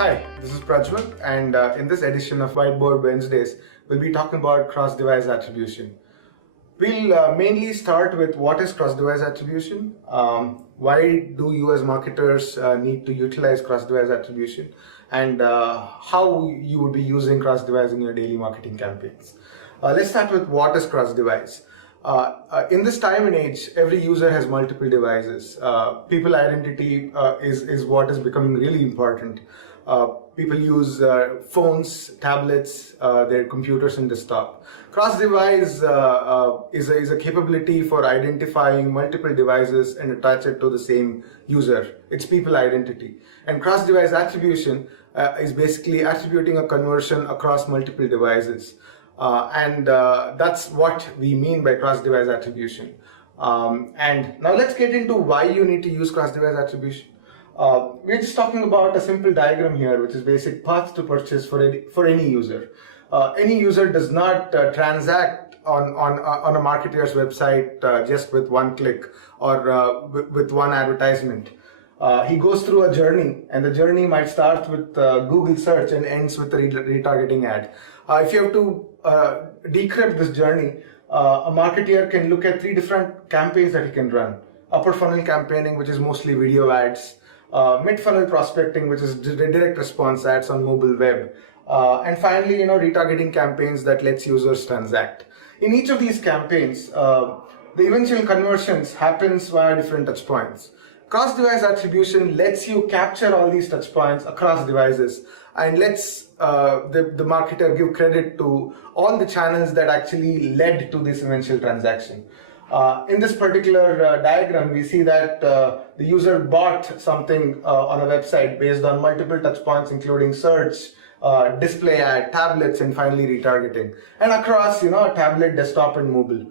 Hi, this is Prajwal, and in this edition of Whiteboard Wednesdays, we'll be talking about cross-device attribution. We'll mainly start with what is cross-device attribution, why do you as marketers need to utilize cross-device attribution, and how you would be using cross-device in your daily marketing campaigns. Let's start with what is cross-device. In this time and age, every user has multiple devices. People identity is what is becoming really important. People use phones, tablets, their computers and desktop. Cross-device is a capability for identifying multiple devices and attach it to the same user. It's people identity. And cross-device attribution is basically attributing a conversion across multiple devices. That's what we mean by cross-device attribution. And now let's get into why you need to use cross-device attribution. We're just talking about a simple diagram here, which is basic path to purchase for any user. Any user does not transact on a marketer's website just with one click or with one advertisement. He goes through a journey, and the journey might start with Google search and ends with a retargeting ad. If you have to decrypt this journey, a marketer can look at 3 different campaigns that he can run. Upper funnel campaigning, which is mostly video ads. Mid-funnel prospecting, which is direct response ads on mobile web. And finally, retargeting campaigns that lets users transact. In each of these campaigns, the eventual conversions happens via different touch points. Cross-device attribution lets you capture all these touch points across devices and lets the marketer give credit to all the channels that actually led to this eventual transaction. In this particular diagram, we see that the user bought something on a website based on multiple touch points, including search, display ad, tablets, and finally retargeting. And across, tablet, desktop, and mobile.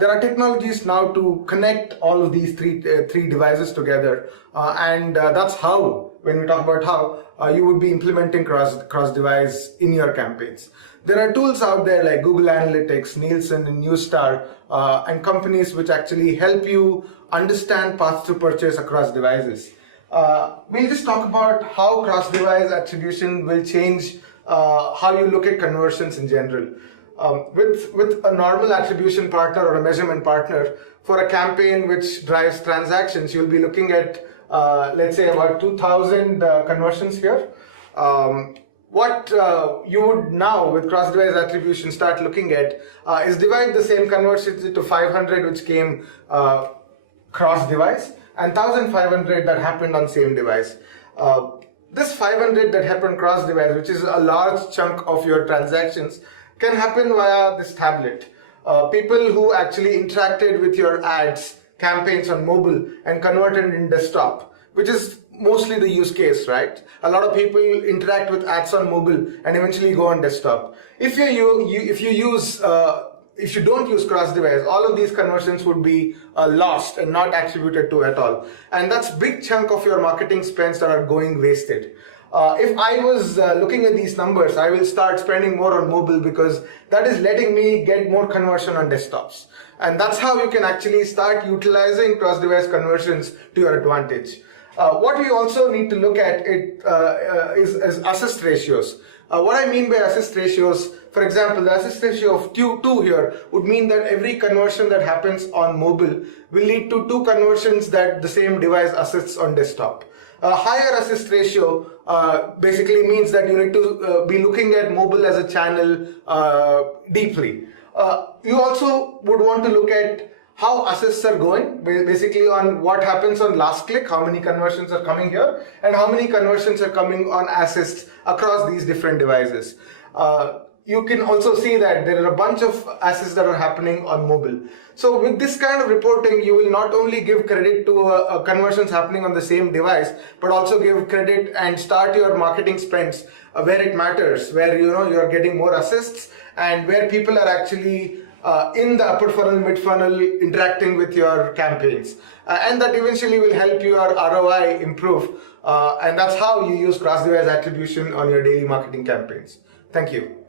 There are technologies now to connect all of these three devices together, and that's how, when we talk about how, you would be implementing cross-device in your campaigns. There are tools out there like Google Analytics, Nielsen, and Newstar, and companies which actually help you understand paths to purchase across devices. We'll just talk about how cross-device attribution will change how you look at conversions in general. With a normal attribution partner or a measurement partner, for a campaign which drives transactions, you'll be looking at, let's say, about 2,000 conversions here. What you would now, with cross-device attribution, start looking at is divide the same conversions into 500 which came cross-device and 1,500 that happened on same device. This 500 that happened cross-device, which is a large chunk of your transactions, can happen via this tablet. People who actually interacted with your ads, campaigns on mobile and converted in desktop, which is mostly the use case, right? A lot of people interact with ads on mobile and eventually go on desktop. If you don't use cross-device, all of these conversions would be lost and not attributed to at all. And that's a big chunk of your marketing spends that are going wasted. If I was looking at these numbers, I will start spending more on mobile because that is letting me get more conversion on desktops. And that's how you can actually start utilizing cross-device conversions to your advantage. What we also need to look at is assist ratios. What I mean by assist ratios, for example, the assist ratio of 2 here would mean that every conversion that happens on mobile will lead to 2 conversions that the same device assists on desktop. A higher assist ratio basically means that you need to be looking at mobile as a channel deeply. You also would want to look at how assists are going, basically on what happens on last click, how many conversions are coming here, and how many conversions are coming on assists across these different devices. You can also see that there are a bunch of assists that are happening on mobile. So with this kind of reporting, you will not only give credit to conversions happening on the same device, but also give credit and start your marketing spends where it matters, where you're getting more assists and where people are actually in the upper funnel, mid funnel, interacting with your campaigns. And that eventually will help your ROI improve. And that's how you use cross-device attribution on your daily marketing campaigns. Thank you.